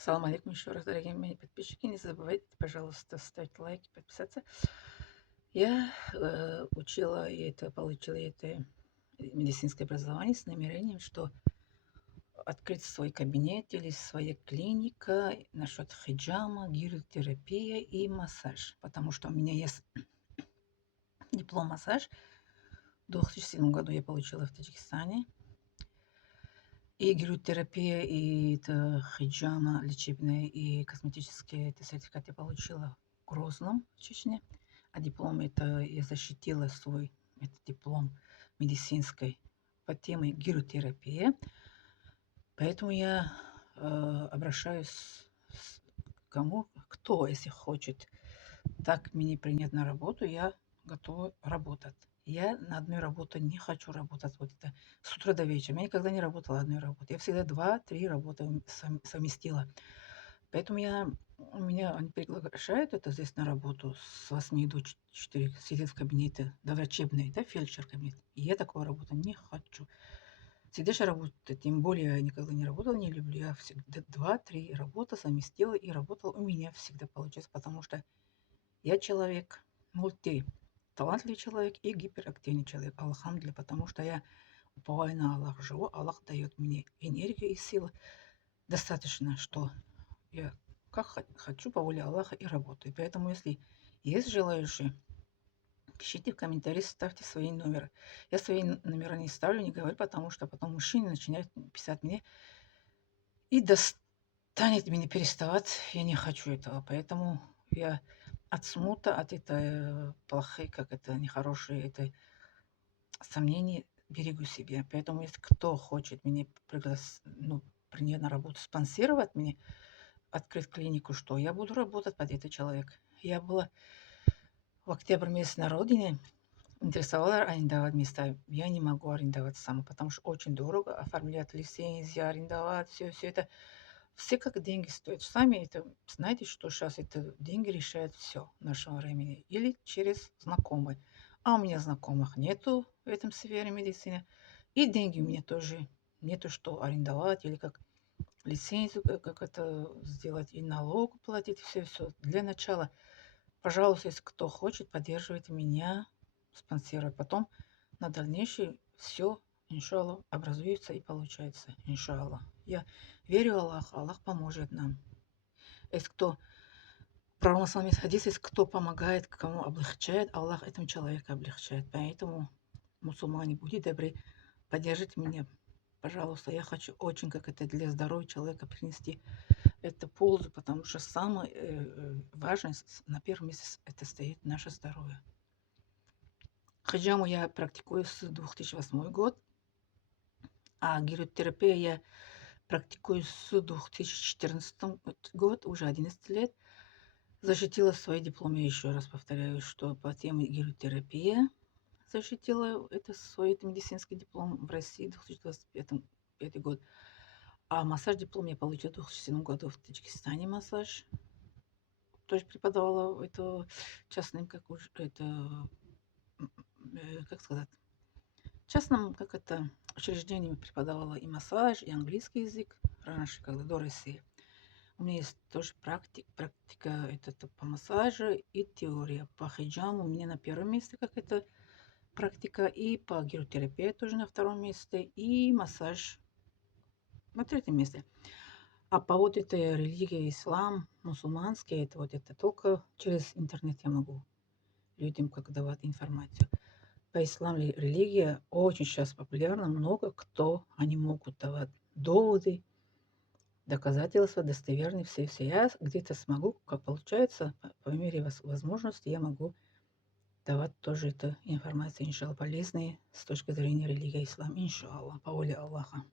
Салам алейкум еще раз, дорогие мои подписчики. Не забывайте, пожалуйста, ставить лайки, подписаться. Я учила и получила это медицинское образование с намерением, что открыть свой кабинет или своя клиника насчет хиджама, гирютерапия и массаж. Потому что у меня есть диплом массаж. В 2007 году я получила в Таджикистане. И гирютерапия, и это хиджама лечебная, и косметические это сертификат я получила в Грозном, в Чечне. А диплом это я защитила свой этот диплом медицинской по теме гиротерапия. Поэтому я обращаюсь к кому, кто, если хочет так меня принять на работу, я готова работать. Я на одной работе не хочу работать вот это с утра до вечера. Я никогда не работала одной работой. Я всегда два-три работы совместила. Поэтому меня они приглашают это здесь на работу с 8 до 4 сидеть в кабинете, да, врачебный, да, фельдшер кабинет. И я такого работы не хочу. Всегда же работать, тем более я никогда не работала, не люблю. Я всегда два-три работы совместила и работала у меня всегда получается, потому что я человек, талантливый человек и гиперактивный человек. Алхамдулилля, потому что я уповаю на Аллах, живу. Аллах дает мне энергию и силы достаточно, что я как хочу по воле Аллаха и работаю. Поэтому, если есть желающие, пишите в комментариях, ставьте свои номера. Я свои номера не ставлю, не говорю, потому что потом мужчины начинают писать мне и достанет меня переставать. Я не хочу этого. Поэтому я от смута, от этой плохой, как это, нехорошие, это сомнений берегу себя. Поэтому, если кто хочет меня принять на работу, спонсировать меня, открыть клинику, что я буду работать под этот человек. Я была в октябре месяце на родине, интересовала арендовать места. Я не могу арендовать сама, потому что очень дорого оформлять лицензию, арендовать, все это. Все как деньги стоят. Сами это, знаете, что сейчас это деньги решают все в нашем времени. Или через знакомых. А у меня знакомых нету в этом сфере медицины. И деньги у меня тоже нету, что арендовать или как лицензию, как это сделать, и налог платить, все. Для начала, пожалуйста, если кто хочет, поддерживайте меня, спонсирует. Потом на дальнейшее все, иншаллах, образуется и получается, иншаллах. Я верю в Аллаха, Аллах поможет нам. Если кто, пророк Мухаммад хадис, если кто помогает, кому облегчает, Аллах этому человеку облегчает. Поэтому, мусульмане, будьте добры, поддержите меня, пожалуйста. Я хочу очень, как это для здоровья человека принести это пользу, потому что самое важное, на первом месте это стоит наше здоровье. Хиджаму я практикую с 2008 год, а гиротерапия я практикую с 2014 год, уже 11 лет. Защитила свои дипломы, еще раз повторяю, что по теме гиротерапия защитила это свой медицинский диплом в России в 2025 год. А массаж диплом я получила в 2007 году в Таджикистане массаж. Тоже преподавала это частным, как уж это, как сказать, частном, как это, учреждении преподавала и массаж, и английский язык раньше, когда до России. У меня есть тоже практика это по массажу и теория. По хиджаму у меня на первом месте, как это практика, и по гиротерапии тоже на втором месте, и массаж на третьем месте. А по вот этой религии ислам, мусульманский, это вот это только через интернет я могу людям как давать информацию. По исламу религия очень сейчас популярна, много кто, они могут давать доводы, доказательства, достоверные, все. Я где-то смогу, как получается, по мере возможности, я могу давать тоже эту информацию, иншаллах, полезные с точки зрения религии ислам, иншаллах, по воле Аллаха.